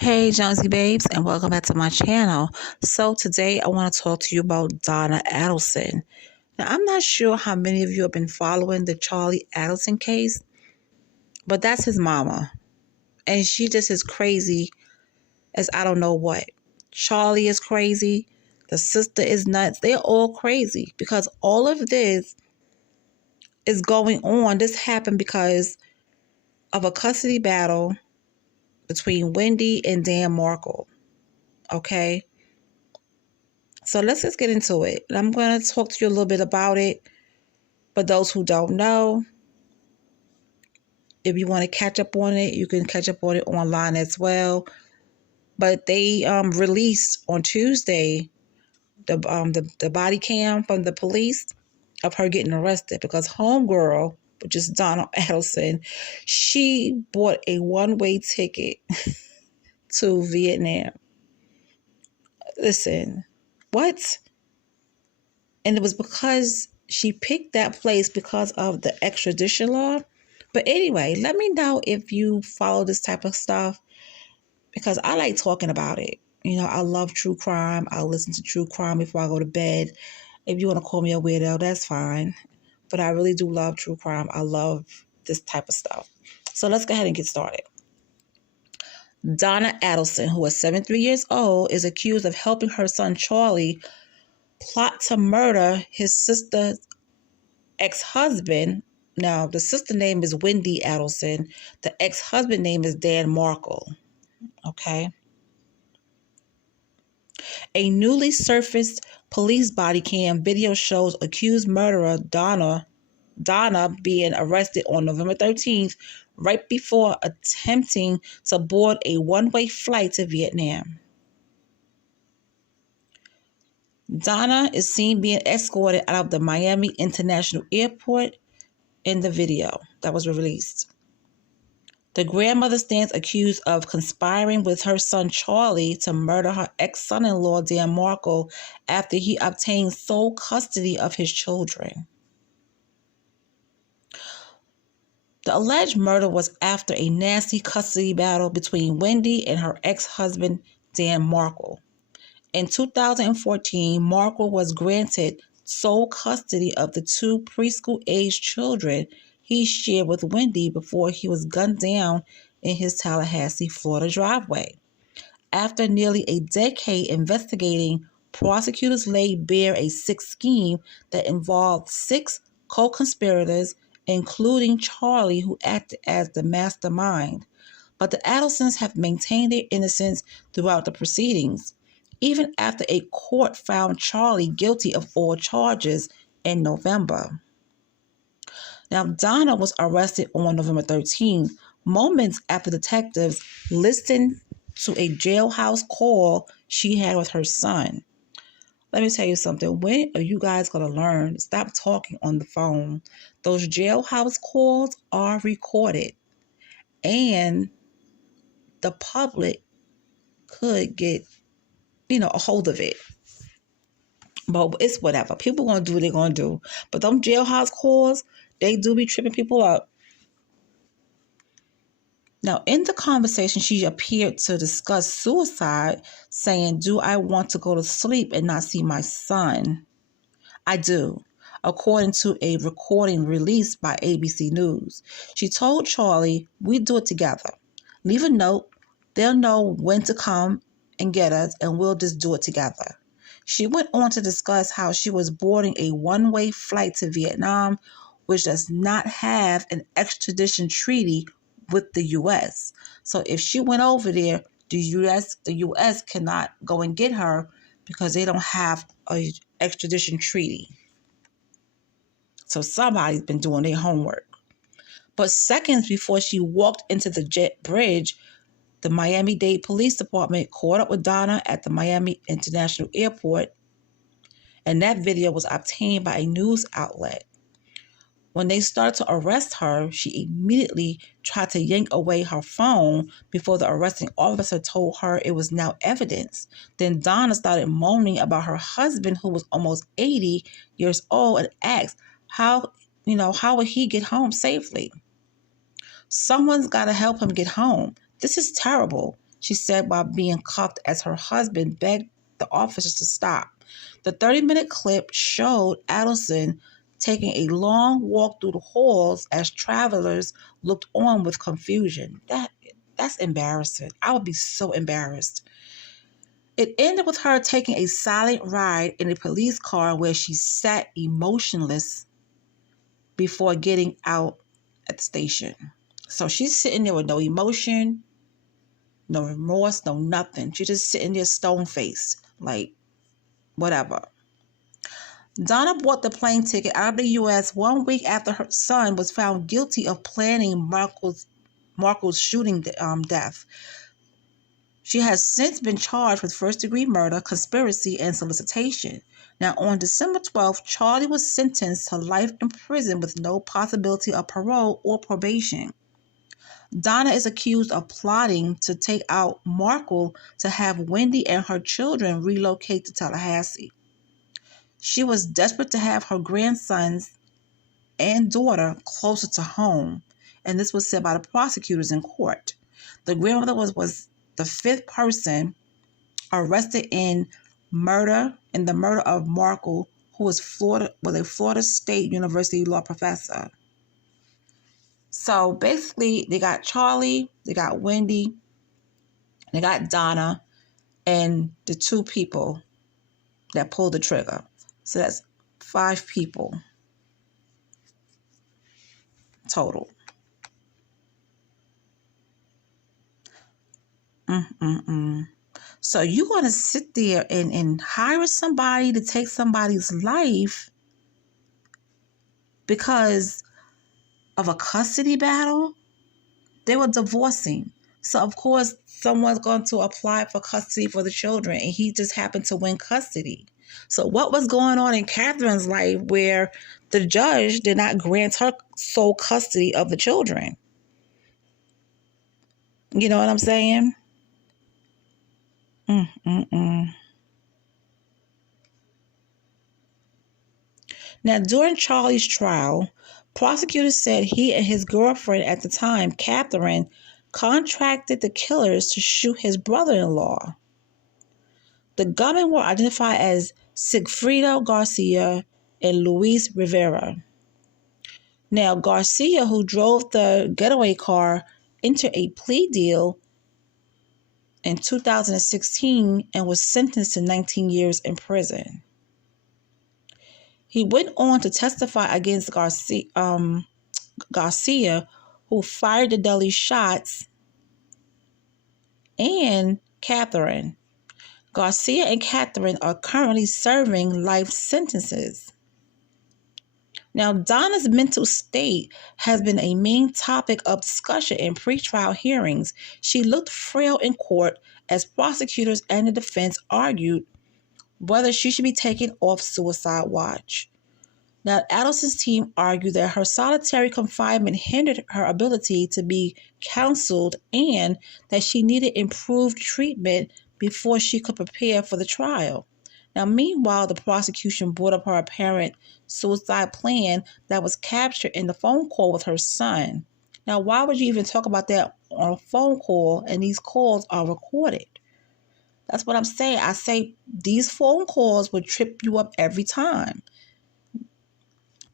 Hey Jonesy Babes, and welcome back to my channel. So today I want to talk to you about Donna Adelson. Now I'm not sure how many of you have been following the Charlie Adelson case, but that's his mama. And she just is crazy as I don't know what. Charlie is crazy. The sister is nuts. They're all crazy because all of this is going on. This happened because of a custody battle between Wendy and Dan Markle. Okay? So let's just get into it. I'm going to talk to you a little bit about it. For those who don't know, if you want to catch up on it, you can catch up on it online as well. But they released on Tuesday the body cam from the police of her getting arrested because homegirl, which is Donna Adelson, she bought a one-way ticket to Vietnam. Listen, what? And it was because she picked that place because of the extradition law. But anyway, let me know if you follow this type of stuff because I like talking about it. You know, I love true crime. I listen to true crime before I go to bed. If you want to call me a weirdo, that's fine. But I really do love true crime. I love this type of stuff. So let's go ahead and get started. Donna Adelson, who is 73 years old, is accused of helping her son Charlie plot to murder his sister's ex-husband. Now, the sister name is Wendy Adelson. The ex-husband name is Dan Markle. Okay. A newly surfaced police body cam video shows accused murderer Donna being arrested on November 13th, right before attempting to board a one-way flight to Vietnam. Donna is seen being escorted out of the Miami International Airport in the video that was released. The grandmother stands accused of conspiring with her son Charlie to murder her ex-son-in-law Dan Markle after he obtained sole custody of his children. The alleged murder was after a nasty custody battle between Wendy and her ex-husband Dan Markle. In 2014, Markle was granted sole custody of the two preschool-aged children he shared with Wendy before he was gunned down in his Tallahassee, Florida driveway. After nearly a decade investigating, prosecutors laid bare a sick scheme that involved 6 co-conspirators, including Charlie, who acted as the mastermind. But the Adelsons have maintained their innocence throughout the proceedings, even after a court found Charlie guilty of all charges in November. Now, Donna was arrested on November 13th, moments after detectives listened to a jailhouse call she had with her son. Let me tell you something. When are you guys going to learn? Stop talking on the phone. Those jailhouse calls are recorded, and the public could get, a hold of it. But it's whatever. People going to do what they're going to do. But them jailhouse calls, they do be tripping people up. Now, in the conversation, she appeared to discuss suicide, saying, "Do I want to go to sleep and not see my son?" "I do," according to a recording released by ABC News. She told Charlie, "We do it together. Leave a note. They'll know when to come and get us, and we'll just do it together." She went on to discuss how she was boarding a one-way flight to Vietnam, which does not have an extradition treaty with the U.S. So if she went over there, the U.S. cannot go and get her because they don't have an extradition treaty. So somebody's been doing their homework. But seconds before she walked into the jet bridge, the Miami-Dade Police Department caught up with Donna at the Miami International Airport, and that video was obtained by a news outlet. When they started to arrest her, she immediately tried to yank away her phone before the arresting officer told her it was now evidence. Then Donna started moaning about her husband, who was almost 80 years old, and asked how would he get home safely? "Someone's got to help him get home. This is terrible. she said, while being cuffed as her husband begged the officers to stop. The 30-minute clip showed Adelson taking a long walk through the halls as travelers looked on with confusion. That's embarrassing. I would be so embarrassed. It ended with her taking a silent ride in a police car where she sat emotionless before getting out at the station. So she's sitting there with no emotion, no remorse, no nothing. She's just sitting there stone-faced, like whatever. Donna bought the plane ticket out of the U.S. 1 week after her son was found guilty of planning Marco's shooting death. She has since been charged with first-degree murder, conspiracy, and solicitation. Now, on December 12th, Charlie was sentenced to life in prison with no possibility of parole or probation. Donna is accused of plotting to take out Marco to have Wendy and her children relocate to Tallahassee. She was desperate to have her grandsons and daughter closer to home, and this was said by the prosecutors in court. The grandmother was the fifth person arrested in the murder of Marco, who was a Florida State University law professor. So basically, they got Charlie, they got Wendy, they got Donna, and the two people that pulled the trigger. So that's 5 people total. So you're going to sit there and hire somebody to take somebody's life because of a custody battle? They were divorcing. So, of course, someone's going to apply for custody for the children, and he just happened to win custody. So what was going on in Catherine's life where the judge did not grant her sole custody of the children? You know what I'm saying? Now, during Charlie's trial, prosecutors said he and his girlfriend at the time, Catherine, contracted the killers to shoot his brother-in-law. The gunmen were identified as Sigfredo Garcia and Luis Rivera. Now, Garcia, who drove the getaway car, entered a plea deal in 2016 and was sentenced to 19 years in prison. He went on to testify against Garcia, who fired the deadly shots, and Catherine. Garcia and Catherine are currently serving life sentences. Now, Donna's mental state has been a main topic of discussion in pretrial hearings. She looked frail in court as prosecutors and the defense argued whether she should be taken off suicide watch. Now, Adelson's team argued that her solitary confinement hindered her ability to be counseled and that she needed improved treatment before she could prepare for the trial. Now, meanwhile, the prosecution brought up her apparent suicide plan that was captured in the phone call with her son. Now, why would you even talk about that on a phone call, and these calls are recorded? That's what I'm saying. I say these phone calls would trip you up every time.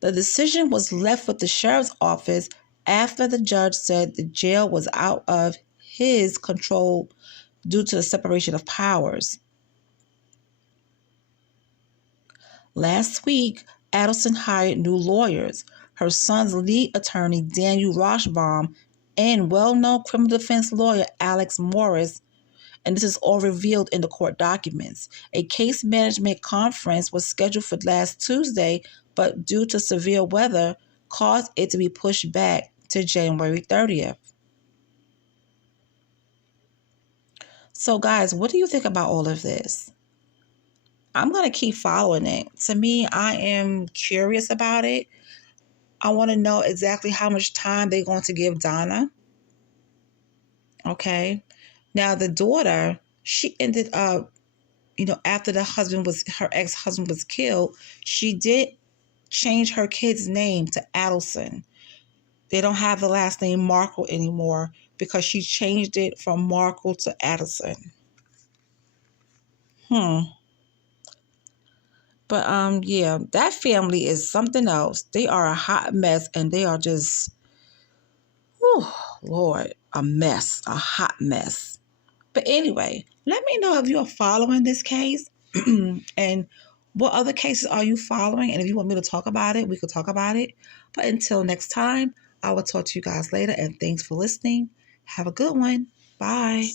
The decision was left with the sheriff's office after the judge said the jail was out of his control due to the separation of powers. Last week, Adelson hired new lawyers. Her son's lead attorney, Daniel Roshbaum, and well-known criminal defense lawyer, Alex Morris, and this is all revealed in the court documents. A case management conference was scheduled for last Tuesday, but due to severe weather, caused it to be pushed back to January 30th. So, guys, what do you think about all of this? I'm going to keep following it. To me, I am curious about it. I want to know exactly how much time they're going to give Donna. Okay. Now, the daughter, she ended up, after her ex-husband was killed, she did change her kid's name to Adelson. They don't have the last name Marco anymore because she changed it from Markle to Adelson. But yeah, that family is something else. They are a hot mess, and they are just, whew, Lord, a mess, a hot mess. But anyway, let me know if you are following this case and what other cases are you following. And if you want me to talk about it, we could talk about it. But until next time, I will talk to you guys later. And thanks for listening. Have a good one. Bye.